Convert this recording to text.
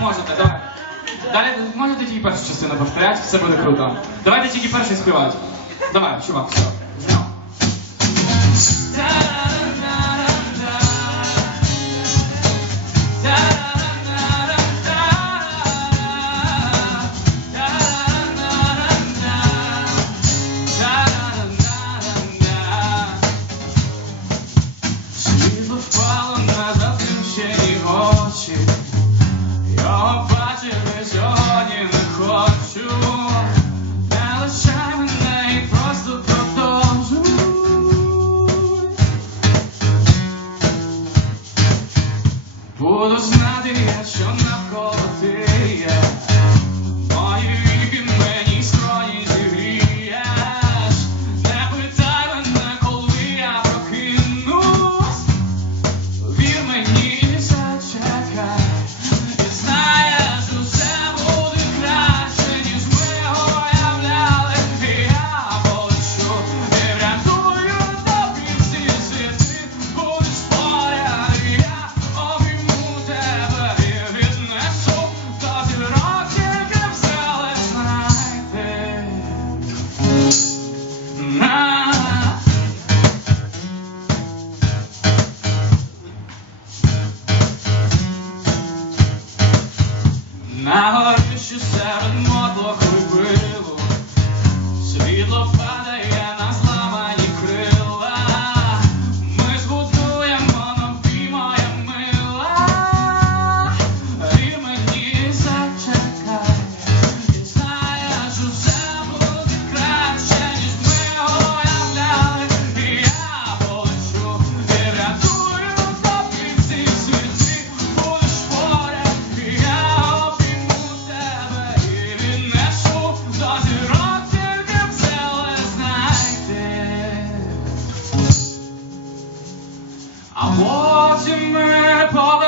можете, давай. Далі можете тільки першу частину повторяти, все буде круто. Давайте тільки перший співати. Давай, чувак, все. adicionar coteia. My heart I'm watching my papa.